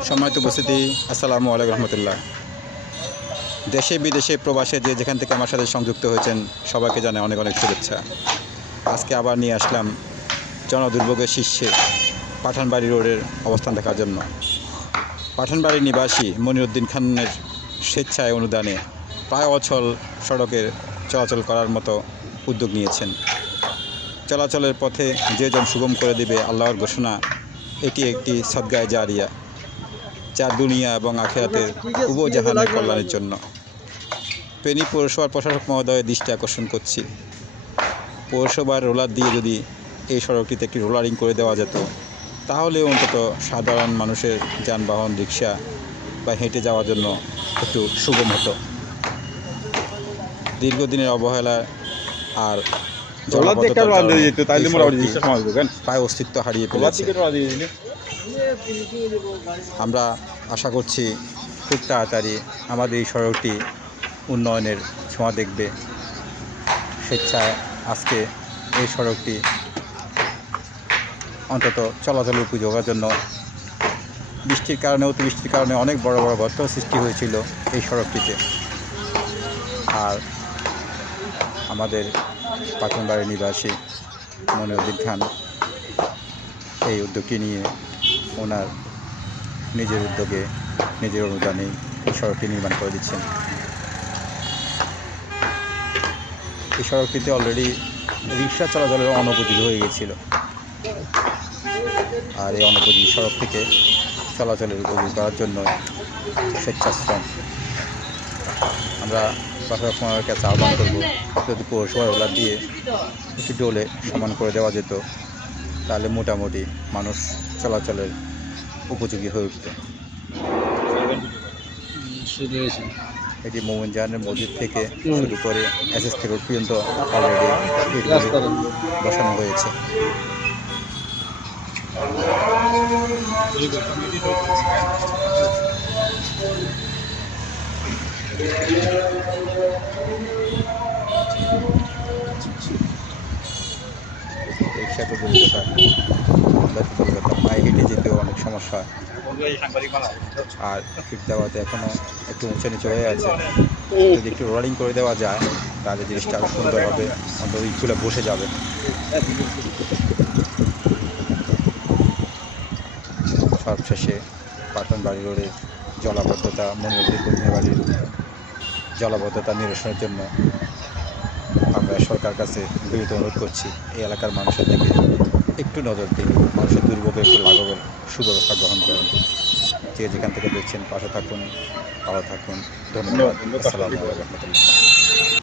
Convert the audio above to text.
সম্মানিত উপস্থিতি, আসসালামু আলাইকুম রহমতুল্লাহ। দেশে বিদেশে প্রবাসে যে যেখান থেকে আমার সাথে সংযুক্ত হয়েছেন সবাইকে জানাই অনেক অনেক শুভেচ্ছা। আজকে আবার নিয়ে আসলাম জনদুর্ভোগের শীর্ষে পাঠানবাড়ি রোডের অবস্থান দেখার জন্য। পাঠানবাড়ির নিবাসী মনিরুদ্দিন খানের স্বেচ্ছায় অনুদানে প্রায় অচল সড়কের চলাচল করার মতো উদ্যোগ নিয়েছেন। চলাচলের পথে যে জন সুগম করে দিবে আল্লাহর ঘোষণা, এটি একটি সদগায়ে জারিয়া, যা দুনিয়া এবং আখিরাতের উভয় জাহানের কল্যাণের জন্য। ফেনী পৌরসভার প্রশাসক মহোদয়ের দৃষ্টি আকর্ষণ করছি, পৌরসভার রোলার দিয়ে যদি এই সড়কটিতে একটি রোলারিং করে দেওয়া যেত, তাহলে অন্তত সাধারণ মানুষের যানবাহন, রিক্সা বা হেঁটে যাওয়ার জন্য একটু সুগম হতো। দীর্ঘদিনের অবহেলা আর প্রায় অস্তিত্ব হারিয়ে ফেলেছে। আমরা আশা করছি খুব তাড়াতাড়ি আমাদের এই সড়কটি উন্নয়নের ছোঁয়া দেখবে। স্বেচ্ছায় আজকে এই সড়কটি অন্তত চলাচলের উপযোগের জন্য, বৃষ্টির কারণে, অতিবৃষ্টির কারণে অনেক বড় বড় গর্ত সৃষ্টি হয়েছিল এই সড়কটিতে। আর আমাদের পাঠানবাড়ির নিবাসী মনিরুদ্দিন খান এই উদ্যোগটি নিয়ে ওনার নিজের উদ্যোগে, নিজের অনুদানে এই সড়কটি নির্মাণ করে দিচ্ছেন। এই সড়কটিতে অলরেডি রিক্সা চলাচলের অনুপযোগী হয়ে গিয়েছিল, আর এই অনুপযোগী সড়ক থেকে চলাচলের উপযোগী করার জন্য স্বেচ্ছাশ্রম। আমরা প্রশাসনের কাছে আহ্বান করব, যদি পৌরসভা রোলার দিয়ে একটু ডোলে সমান করে দেওয়া যেত, তাহলে মোটামুটি মানুষ চলাচলের উপযোগী হয়ে উঠত। এটি মোমিন জাহানের মসজিদ থেকে শুরু করে এসএসটি রোড পর্যন্ত অলরেডি বসানো হয়েছে। রিক্সাতে দুর্গতা, পায়ে হেঁটে যেতেও অনেক সমস্যা, আর ফিট দেওয়াতে এখনও একটু উঁচু নিচু হয়ে আছে। যদি একটু রোলিং করে দেওয়া যায় তাহলে জিনিসটা আরও সুন্দর হবে, অন্তত ইটগুলো বসে যাবে। সবশেষে পাঠানবাড়ি রোডের জলাবদ্ধতা, মনিরুদ্দিন বাড়ির জলাবদ্ধতা নিরসনের জন্য আমরা সরকার কাছে বিনীত অনুরোধ করছি, এই এলাকার মানুষের দিকে একটু নজর দিন, মানুষের দুর্ভোগে একটু লাঘবের সুব্যবস্থা গ্রহণ করুন। যে যেখান থেকে দেখছেন পাশে থাকুন, ভালো থাকুন। ধন্যবাদ। আসসালামু আলাইকুম রহমতুল্লাহ।